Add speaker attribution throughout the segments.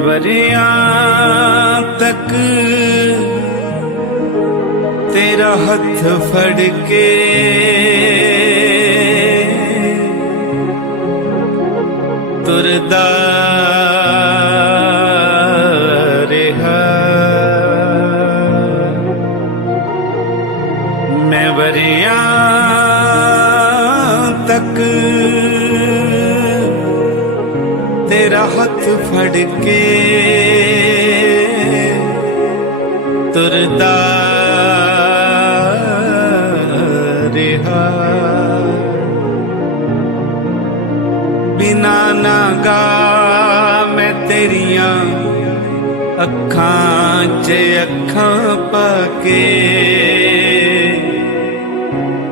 Speaker 1: ਵਰਿਆਂ ਤੱਕ ਤੇਰਾ ਹੱਥ ਫੜ ਕੇ ਤੁਰਦਾ ਰਿਹਾ। ਮੈਂ ਵਰਿਆਂ ਤੱਕ ਹੱਥ ਫੜ ਕੇ ਤੁਰਦਾ ਰਿਹਾ। ਬਿਨਾ ਨਾਗਾ ਮੈਂ ਤੇਰੀਆਂ ਅੱਖਾਂ 'ਚ ਅੱਖਾਂ ਪਾ ਕੇ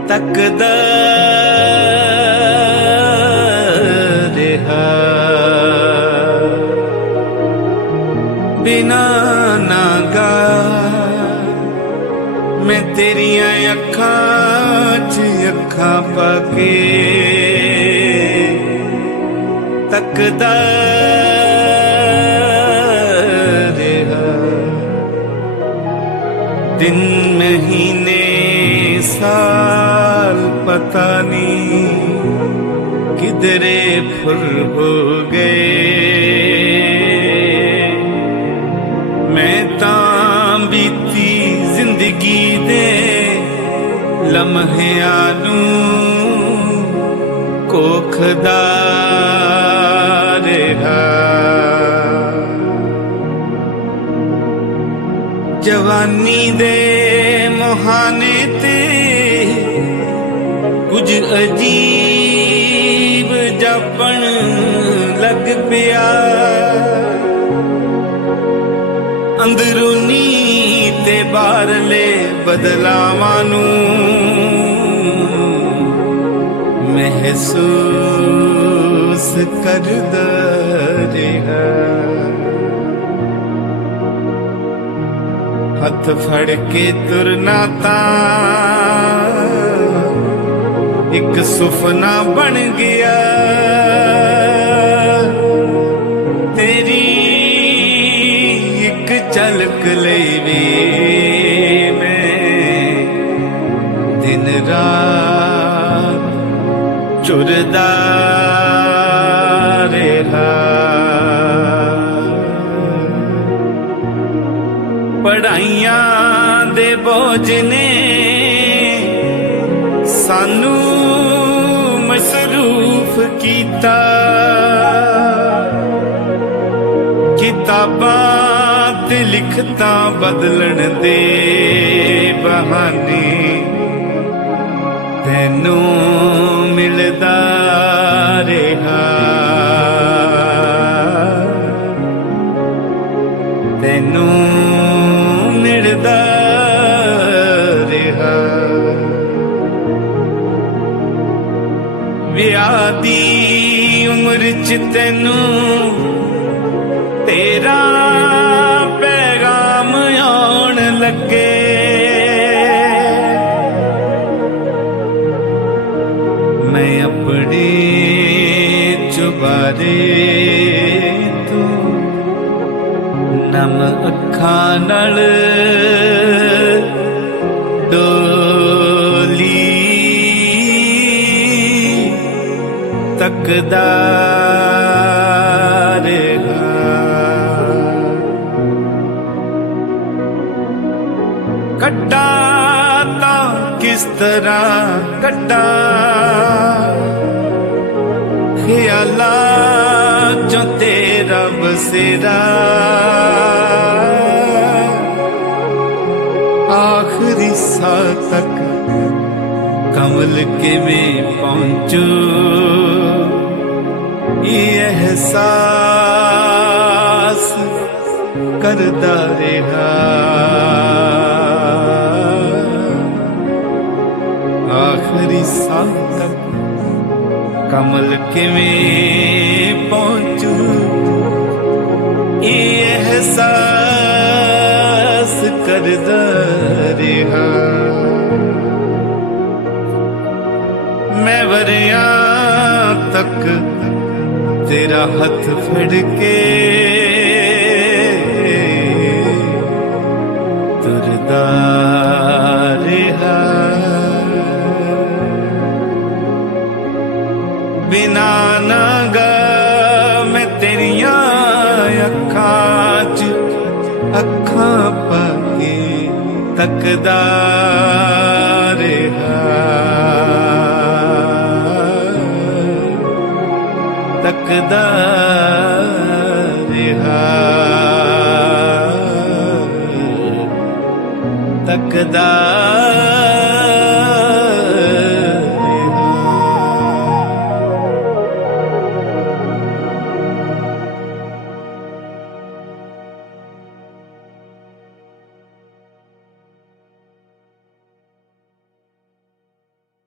Speaker 1: ਤੱਕਦਾ ਰਿਹਾ। ਬਿਨਾ ਨਾਗਾ ਮੈਂ ਤੇਰੀਆਂ ਅੱਖਾਂ 'ਚ ਅੱਖਾਂ ਪਾ ਕੇ ਤੱਕਦਾ ਰਿਹਾ। ਦਿਨ ਮਹੀਨੇ, ਸਾਲ ਪਤਾ ਨਹੀਂ ਕਿਧਰੇ ਫੁਰ ਹੋ ਗਏ। ਜ਼ਿੰਦਗੀ ਦੇ ਲਮਹਿਆਂ ਨੂੰ ਕੋਖਦਾ ਰਿਹਾ। ਜਵਾਨੀ ਦੇ ਮੋਹਾਨੇ ਤੇ ਕੁਝ ਅਜੀਬ ਜਾਪਣ ਲੱਗ ਪਿਆ। ਅੰਦਰੂਨੀ ਤੇ ਬਾਹਰਲੇ ਬਦਲਾਵਾਂ ਨੂੰ ਮਹਿਸੂਸ ਕਰਦਾ ਰਿਹਾ। ਹੱਥ ਫੜ ਕੇ ਤੁਰਨਾ ਤਾਂ ਇੱਕ ਸੁਪਨਾ ਬਣ ਗਿਆ। ਤੇਰੀ ਇੱਕ ਝਲਕ ਲਈ ਵੀ ਦਿਨ ਚੁਰਦਾ ਰਿਹਾ ਪੜਾਈਆਂ ਦੇ ਬੋਝ ਨੇ ਸਾਨੂੰ ਮਸਰੂਫ ਕੀਤਾ। ਕਿਤਾਬਾਂ ਤੇ ਲਿਖਤਾਂ ਬਦਲਣ ਦੇ ਬਹਾਨੇ ਤੈਨੂੰ ਮਿਲਦਾ ਰਿਹਾ। ਤੈਨੂੰ ਮਿਲਦਾ ਰਿਹਾ। ਵਿਆਹ ਦੀ ਉਮਰ ਚ ਤੈਨੂੰ ਤੇਰਾ ਨਮ ਅੱਖਾਂ ਨਾਲ ਡੋਲੀ ਤੱਕਦਾ ਕੱਟਾ ਤਾਂ ਕਿਸ ਤਰ੍ਹਾਂ ਕੱਟਾ? ਖਿਆਲਾ ਜੋ ਤੇਰਾ ਬਸੇਰਾ ਆਖਰੀ ਸਾਹ ਤੱਕ ਕਮਲ ਕਿਵੇਂ ਪਹੁੰਚੂ? ਇਹ ਅਹਿਸਾਸ ਕਰਦਾ ਰਿਹਾ। ਆਖਰੀ ਸਾਹ ਤੱਕ ਕਮਲ ਕਿਵੇਂ ਪਹੁੰਚੂ? ਇਹ ਅਹਿਸਾਸ ਕਰਦਾ ਰਿਹਾ। ਮੈਂ ਵਰਿਆ ਤੱਕ ਤੇਰਾ ਹੱਥ ਫੜ ਕੇ ਤੁਰਦਾ ਨਾਨਗ ਮੈਂ ਤੇਰੀਆਂ ਅੱਖਾਂ 'ਚ ਅੱਖਾਂ ਪਾ ਕੇ ਤੱਕਦਾ ਰਿਹਾ। ਤੱਕਦਾ ਰਿਹਾ। ਤੱਕਦਾ